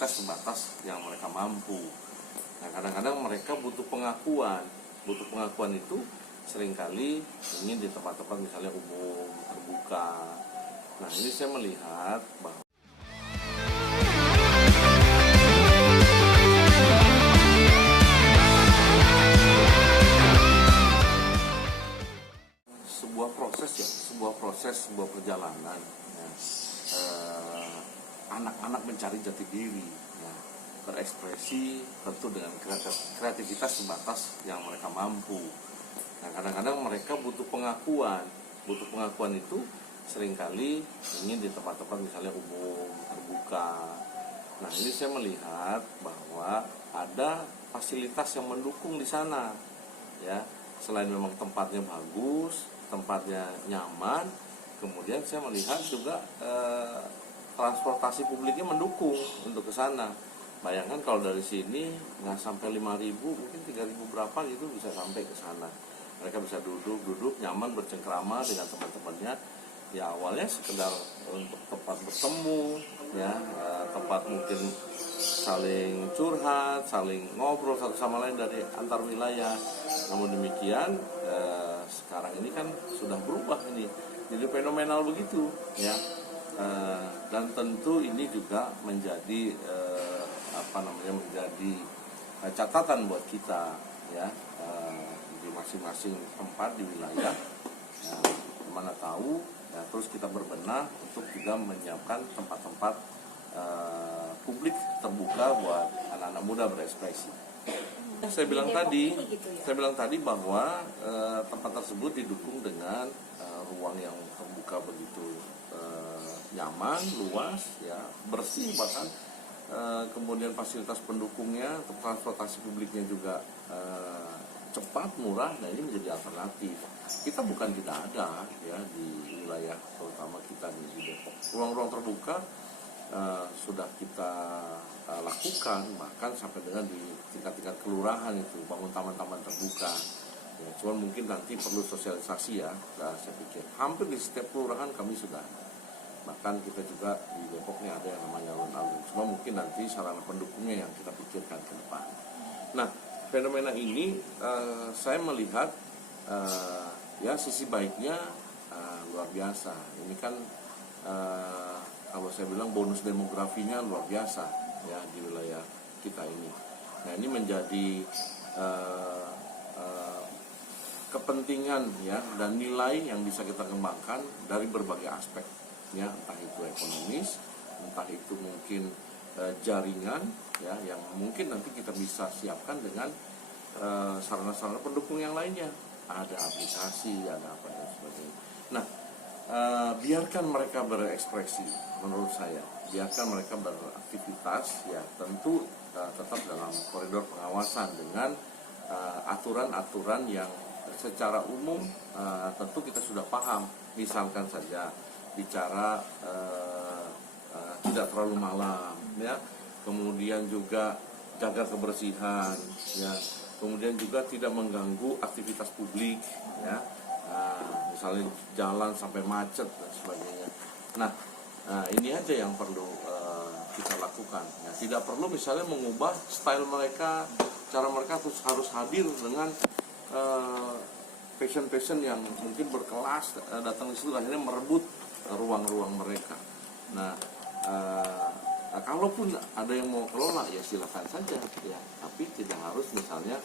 fasilitas sebatas yang mereka mampu. Nah, kadang-kadang mereka butuh pengakuan. Butuh pengakuan itu seringkali ingin di tempat-tempat misalnya umum, terbuka. Nah, ini saya melihat bahwa sebuah perjalanan ya, anak-anak mencari jati diri ya, berekspresi tentu dengan kreativitas sebatas yang mereka mampu. Nah, kadang-kadang mereka butuh pengakuan itu seringkali ingin di tempat-tempat misalnya umum, terbuka. Nah, ini saya melihat bahwa ada fasilitas yang mendukung di sana ya. Selain memang tempatnya bagus, tempatnya nyaman, kemudian saya melihat juga transportasi publiknya mendukung untuk ke sana. Bayangkan kalau dari sini nggak sampai 5.000, mungkin 3.000 berapa gitu bisa sampai ke sana. Mereka bisa duduk nyaman bercengkrama dengan teman-temannya. Ya awalnya sekedar untuk tempat bertemu, ya tempat mungkin saling curhat, saling ngobrol satu sama lain dari antar wilayah. Namun demikian sekarang ini kan sudah berubah ini, jadi fenomenal begitu, ya. Dan tentu ini juga menjadi menjadi catatan buat kita, ya, di masing-masing tempat di wilayah. Mana tahu, ya, terus kita berbenah untuk juga menyiapkan tempat-tempat publik terbuka buat anak-anak muda berekspresi. Saya bilang tadi bahwa tempat tersebut didukung dengan ruang yang terbuka begitu nyaman, luas, ya, bersih bahkan. Kemudian fasilitas pendukungnya, transportasi publiknya juga cepat, murah. Nah, ini menjadi alternatif. Kita bukan tidak ada ya di wilayah terutama kita di Depok. Ruang-ruang terbuka sudah kita lakukan, bahkan sampai dengan di tingkat-tingkat kelurahan itu bangun taman-taman terbuka. Ya, cuman mungkin nanti perlu sosialisasi ya. Nah, saya pikir hampir di setiap kelurahan kami sudah ada. Bahkan kita juga di Depok ini ada yang namanya alun-alun. Cuma mungkin nanti sarana pendukungnya yang kita pikirkan ke depan. Nah, fenomena ini saya melihat ya sisi baiknya luar biasa. Ini kan kalau saya bilang bonus demografinya luar biasa ya di wilayah kita ini. Nah, ini menjadi kepentingan ya dan nilai yang bisa kita kembangkan dari berbagai aspek ya, entah itu ekonomis, entah itu mungkin jaringan ya yang mungkin nanti kita bisa siapkan dengan sarana-sarana pendukung yang lainnya. Ada aplikasi, ada apa dan sebagainya. Nah, biarkan mereka berekspresi, menurut saya biarkan mereka beraktivitas ya, tentu tetap dalam koridor pengawasan dengan aturan-aturan yang secara umum tentu kita sudah paham. Misalkan saja bicara tidak terlalu malam ya, kemudian juga jaga kebersihan ya, kemudian juga tidak mengganggu aktivitas publik ya. Misalnya jalan sampai macet dan sebagainya. Nah, ini aja yang perlu kita lakukan. Ya, tidak perlu misalnya mengubah style mereka, cara mereka harus hadir dengan fashion yang mungkin berkelas, datang di situ akhirnya merebut ruang-ruang mereka. Nah, kalaupun ada yang mau kelola ya silakan saja ya, tapi tidak harus misalnya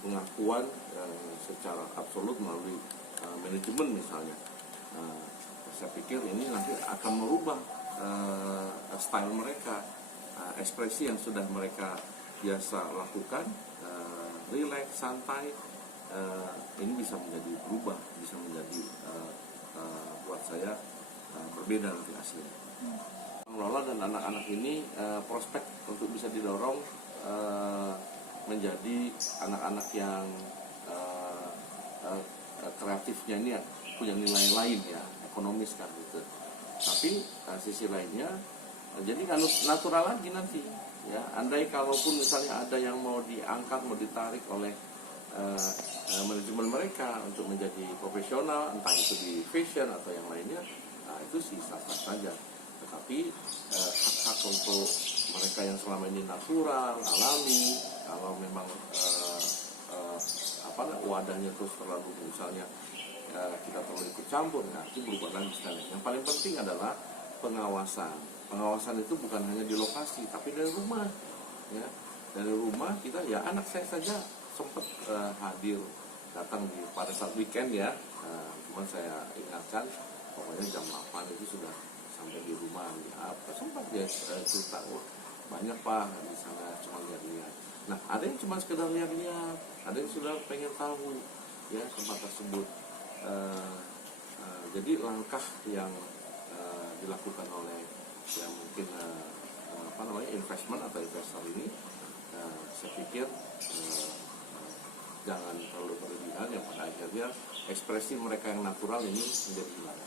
pengakuan secara absolut melalui manajemen misalnya. Saya pikir ini nanti akan merubah style mereka, ekspresi yang sudah mereka biasa lakukan, rileks, santai, ini bisa menjadi berubah, bisa menjadi buat saya berbeda nanti hasilnya. Pengelola dan anak-anak ini prospek untuk bisa didorong menjadi anak-anak yang kreatifnya ini punya nilai lain ya, ekonomis kan gitu. Tapi sisi lainnya jadi natural lagi nanti ya. Andai kalaupun misalnya ada yang mau diangkat, mau ditarik oleh manajemen mereka untuk menjadi profesional, entah itu di fashion atau yang lainnya, nah itu sih sah-sah saja. tapi hak-hak untuk mereka yang selama ini natural, alami, kalau memang wadahnya terus terlalu misalnya kita terlalu ikut campur, nah itu berubah lagi sekali. Yang paling penting adalah pengawasan. Pengawasan itu bukan hanya di lokasi, tapi dari rumah. Ya, dari rumah kita, ya anak saya saja sempat hadir datang pada saat weekend ya. Cuman saya ingatkan, pokoknya jam 8 itu sudah sampai di rumah. Ya, sempat dia cerita, banyak Pak di sana cuma lihat-lihat. Nah, ada yang cuma sekedar lihat-lihat, ada yang sudah pengen tahu ya tempat tersebut. Jadi langkah yang dilakukan oleh yang mungkin investment atau investor ini, saya pikir jangan terlalu berlebihan, yang pada akhirnya ekspresi mereka yang natural ini menjadi hilang.